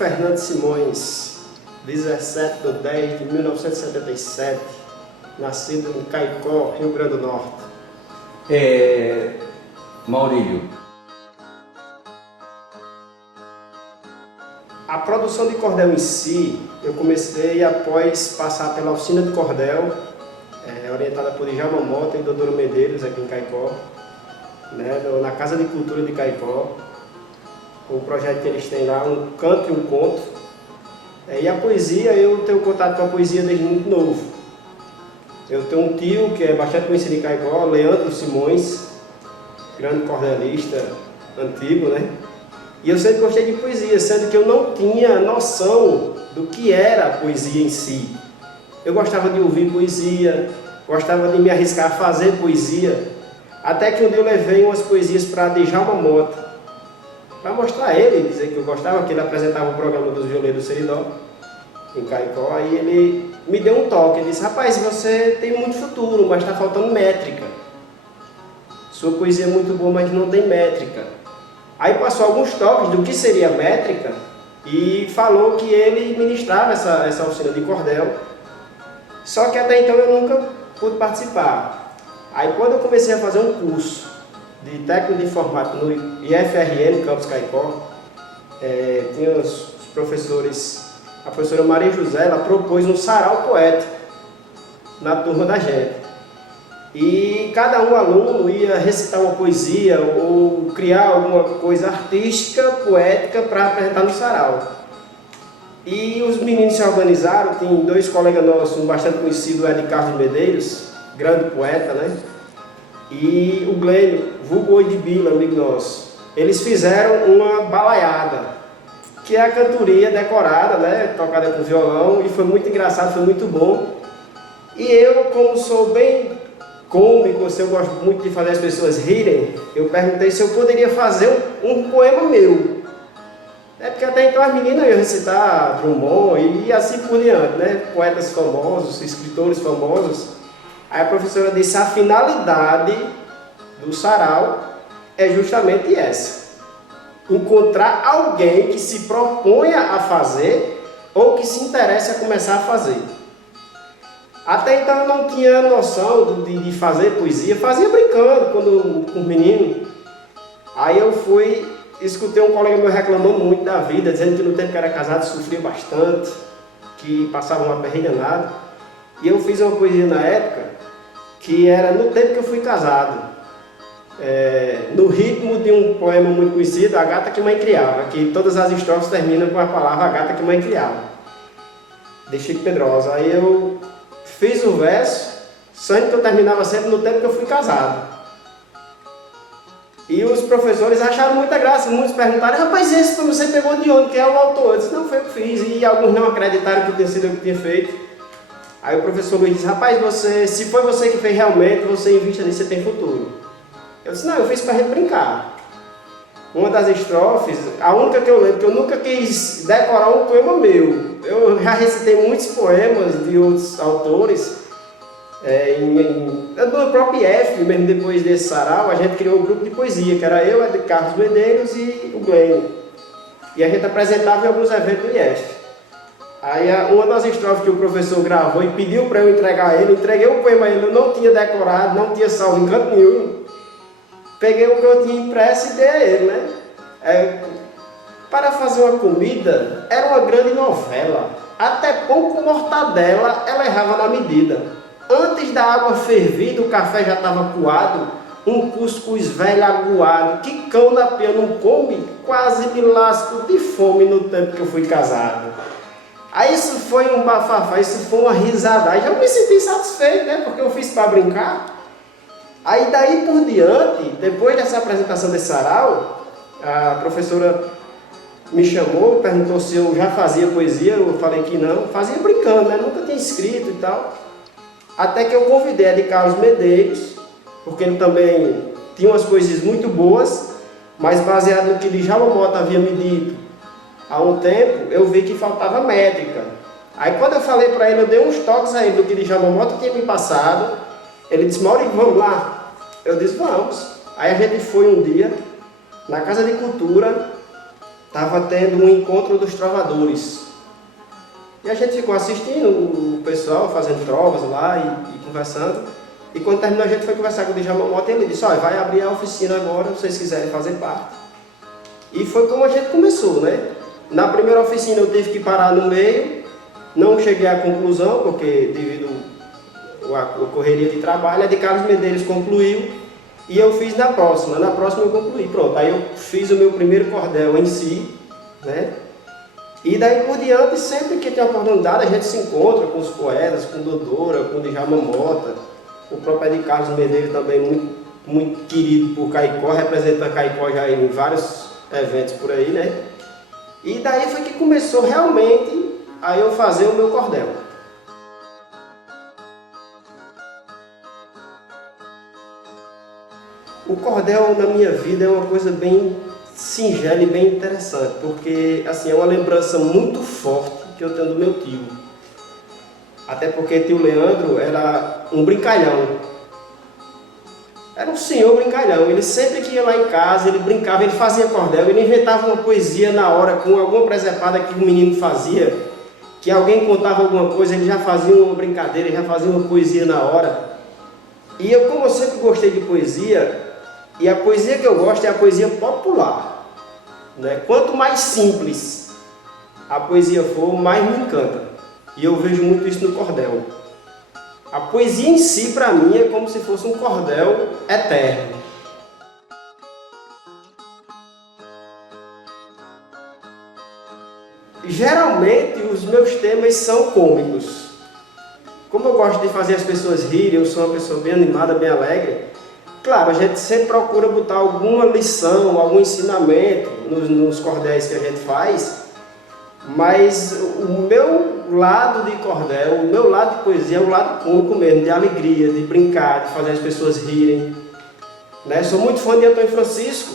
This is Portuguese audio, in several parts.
Fernando Simões, 17/10/1977, nascido em Caicó, Rio Grande do Norte. Maurílio. A produção de cordel em si, eu comecei após passar pela oficina de cordel, orientada por Djalma Mota e Dodoro Medeiros, aqui em Caicó, né, na Casa de Cultura de Caicó. O projeto que eles têm lá, um canto e um conto. E a poesia, eu tenho contato com a poesia desde muito novo. Eu tenho um tio que é bastante conhecido em Caicó, Leandro Simões, grande cordelista antigo, né? E eu sempre gostei de poesia, sendo que eu não tinha noção do que era a poesia em si. Eu gostava de ouvir poesia, gostava de me arriscar a fazer poesia, até que um dia eu levei umas poesias para Djalma Mota, para mostrar a ele, dizer que eu gostava, que ele apresentava o programa dos Violeiros do Seridó, em Caicó. Aí ele me deu um toque, ele disse: rapaz, você tem muito futuro, mas está faltando métrica. Sua poesia é muito boa, mas não tem métrica. Aí passou alguns toques do que seria métrica e falou que ele ministrava essa oficina de cordel. Só que até então eu nunca pude participar. Aí quando eu comecei a fazer um curso de técnico de informática no IFRN, Campus Caicó, tinha os professores, a professora Maria José, ela propôs um sarau poético na turma da gente. E cada um aluno ia recitar uma poesia ou criar alguma coisa artística, poética, para apresentar no sarau. E os meninos se organizaram, tem dois colegas nossos, um bastante conhecido, Ed Carlos Medeiros, grande poeta, né? E o Glênio, vulgo Oi de Bila, amigo nosso. Eles fizeram uma balaiada, que é a cantoria decorada, né? Tocada com violão, e foi muito engraçado, foi muito bom. E eu, como sou bem cômico, eu gosto muito de fazer as pessoas rirem, eu perguntei se eu poderia fazer um poema meu. Porque até então as meninas iam recitar Drummond e assim por diante, né? Poetas famosos, escritores famosos. Aí a professora disse: a finalidade do sarau é justamente essa: encontrar alguém que se proponha a fazer ou que se interesse a começar a fazer. Até então eu não tinha noção de fazer poesia, fazia brincando com os meninos. Aí eu escutei um colega meu reclamando muito da vida, dizendo que no tempo que era casado sofria bastante, que passava uma perrengue danada. E eu fiz uma poesia na época, que era no tempo que eu fui casado, no ritmo de um poema muito conhecido, A Gata que Mãe Criava, que todas as estrofes terminam com a palavra A Gata que Mãe Criava, de Chico Pedrosa. Aí eu fiz o verso, sendo que eu terminava sempre no tempo que eu fui casado. E os professores acharam muita graça, muitos perguntaram: rapaz, esse você pegou de onde? Quem é o autor? Eu disse: não, foi eu que fiz. E alguns não acreditaram que tinha sido eu que tinha feito. Aí o professor Luiz disse: rapaz, se foi você que fez realmente, você invista nisso, você tem futuro. Eu disse: não, eu fiz para a gente brincar. Uma das estrofes, a única que eu lembro, que eu nunca quis decorar um poema meu. Eu já recitei muitos poemas de outros autores. No próprio IF, mesmo depois desse sarau, a gente criou um grupo de poesia, que era eu, Ed Carlos Medeiros e o Glênio. E a gente apresentava em alguns eventos do IF. Aí uma das estrofes que o professor gravou e pediu para eu entregar a ele, entreguei o poema a ele, eu não tinha decorado, não tinha salvo em canto nenhum. Peguei o que eu tinha impresso e dei a ele, né? Para fazer uma comida, era uma grande novela. Até pão com mortadela, ela errava na medida. Antes da água fervida, o café já estava coado, um cuscuz velho aguado, que cão da pia não come, quase me lasco de fome no tempo que eu fui casado. Aí isso foi um bafafá, isso foi uma risada. Aí já me senti satisfeito, né? Porque eu fiz para brincar. Aí daí por diante, depois dessa apresentação desse sarau, a professora me chamou, perguntou se eu já fazia poesia. Eu falei que não, fazia brincando, né? Nunca tinha escrito e tal. Até que eu convidei a de Carlos Medeiros, porque ele também tinha umas poesias muito boas, mas baseado no que Djalma Mota havia me dito há um tempo, eu vi que faltava métrica. Aí quando eu falei para ele, eu dei uns toques a ele do que Djalma Mota tinha me passado. Ele disse: Maurício, vamos lá? Eu disse: vamos. Aí a gente foi um dia na Casa de Cultura estava tendo um encontro dos trovadores. E a gente ficou assistindo o pessoal fazendo trovas lá e conversando. E quando terminou a gente foi conversar com o Djalma Mota e ele disse, olha, vai abrir a oficina agora, se vocês quiserem fazer parte. E foi como a gente começou, né? Na primeira oficina eu tive que parar no meio, não cheguei à conclusão, porque devido à correria de trabalho, a de Carlos Medeiros concluiu e eu fiz na próxima eu concluí, pronto. Aí eu fiz o meu primeiro cordel em si, né? E daí por diante, sempre que tem oportunidade, a gente se encontra com os poetas, com Dodora, com Djalma Mota, o próprio Ed Carlos Medeiros também muito, muito querido por Caicó, representa Caicó já em vários eventos por aí, né? E daí foi que começou realmente a eu fazer o meu cordel. O cordel na minha vida é uma coisa bem singela e bem interessante, porque assim, é uma lembrança muito forte que eu tenho do meu tio. Até porque tio Leandro era um brincalhão. Era um senhor brincalhão. Ele sempre que ia lá em casa, ele brincava, ele fazia cordel, ele inventava uma poesia na hora, com alguma presepada que o menino fazia, que alguém contava alguma coisa, ele já fazia uma brincadeira, já fazia uma poesia na hora. E eu, como eu sempre gostei de poesia, e a poesia que eu gosto é a poesia popular, né? Quanto mais simples a poesia for, mais me encanta. E eu vejo muito isso no cordel. A poesia em si, para mim, é como se fosse um cordel eterno. Geralmente, os meus temas são cômicos. Como eu gosto de fazer as pessoas rirem, eu sou uma pessoa bem animada, bem alegre. Claro, a gente sempre procura botar alguma lição, algum ensinamento nos cordéis que a gente faz, mas o meu lado de cordel, o meu lado de poesia é o lado cômico mesmo, de alegria, de brincar, de fazer as pessoas rirem, né? Sou muito fã de Antônio Francisco,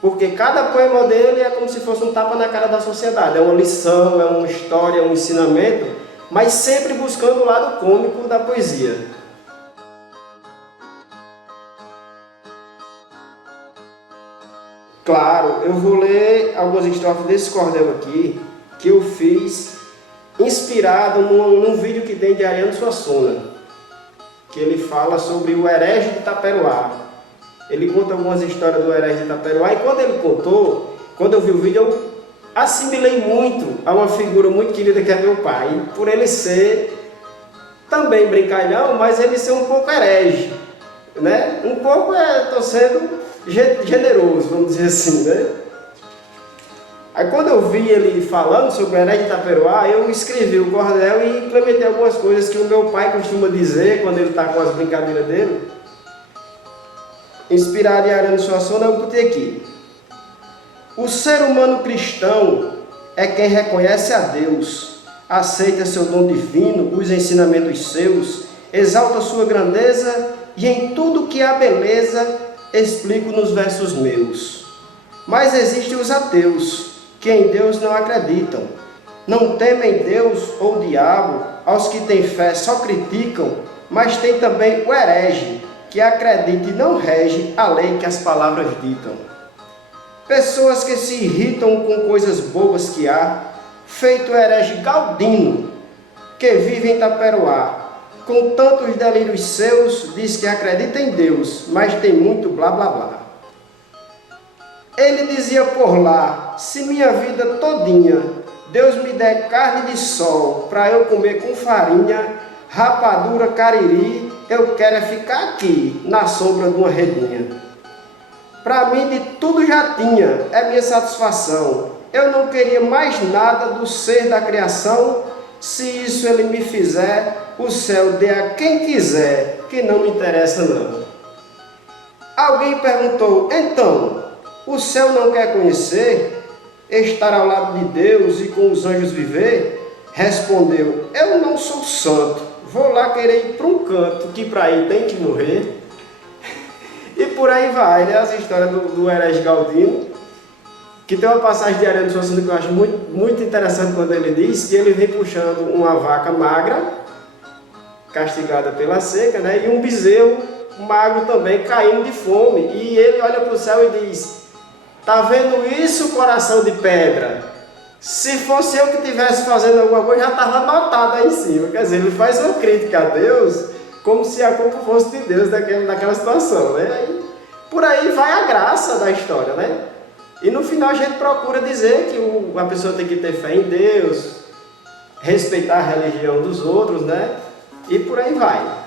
porque cada poema dele é como se fosse um tapa na cara da sociedade, é uma lição, é uma história, é um ensinamento, mas sempre buscando o lado cômico da poesia. Claro, eu vou ler algumas estrofes desse cordel aqui, que eu fiz inspirado num vídeo que tem de Ariano Suassuna, que ele fala sobre o herege de Itaperuá. Ele conta algumas histórias do herege de Itaperuá, e quando ele contou, quando eu vi o vídeo, eu assimilei muito a uma figura muito querida que é meu pai, por ele ser também brincalhão, mas ele ser um pouco herege, né? Um pouco estou sendo generoso, vamos dizer assim, né? Aí quando eu vi ele falando sobre o herege de Itaperuá, eu escrevi o cordel e implementei algumas coisas que o meu pai costuma dizer quando ele está com as brincadeiras dele. Inspirado em Ariano Suassuna, eu botei aqui. O ser humano cristão é quem reconhece a Deus, aceita seu dom divino, os ensinamentos seus, exalta sua grandeza e em tudo que há beleza, explico nos versos meus. Mas existem os ateus, que em Deus não acreditam, não temem Deus ou o diabo, aos que têm fé só criticam, mas tem também o herege, que acredita e não rege a lei que as palavras ditam. Pessoas que se irritam com coisas bobas que há, feito o herege Galdino, que vive em Itaperuá, com tantos delírios seus, diz que acredita em Deus, mas tem muito blá blá blá. Ele dizia por lá, se minha vida todinha Deus me der carne de sol para eu comer com farinha, rapadura, cariri, eu quero é ficar aqui, na sombra de uma redinha. Para mim de tudo já tinha, é minha satisfação. Eu não queria mais nada do ser da criação, se isso ele me fizer, o céu dê a quem quiser, que não me interessa não. Alguém perguntou, então, o céu não quer conhecer, estar ao lado de Deus e com os anjos viver? Respondeu, eu não sou santo, vou lá querer ir para um canto, que para ir tem que morrer. E por aí vai, né? As histórias do herege Galdino, que tem uma passagem de Ariano Suassuna que eu acho muito interessante quando ele diz que ele vem puxando uma vaca magra, castigada pela seca, né? E um bezerro magro também, caindo de fome. E ele olha para o céu e diz, Tá vendo isso, coração de pedra? Se fosse eu que estivesse fazendo alguma coisa, já estava anotado aí em cima. Quer dizer, ele faz uma crítica a Deus como se a culpa fosse de Deus naquela situação, né? Por aí vai a graça da história, né? E no final a gente procura dizer que a pessoa tem que ter fé em Deus, respeitar a religião dos outros, né? E por aí vai.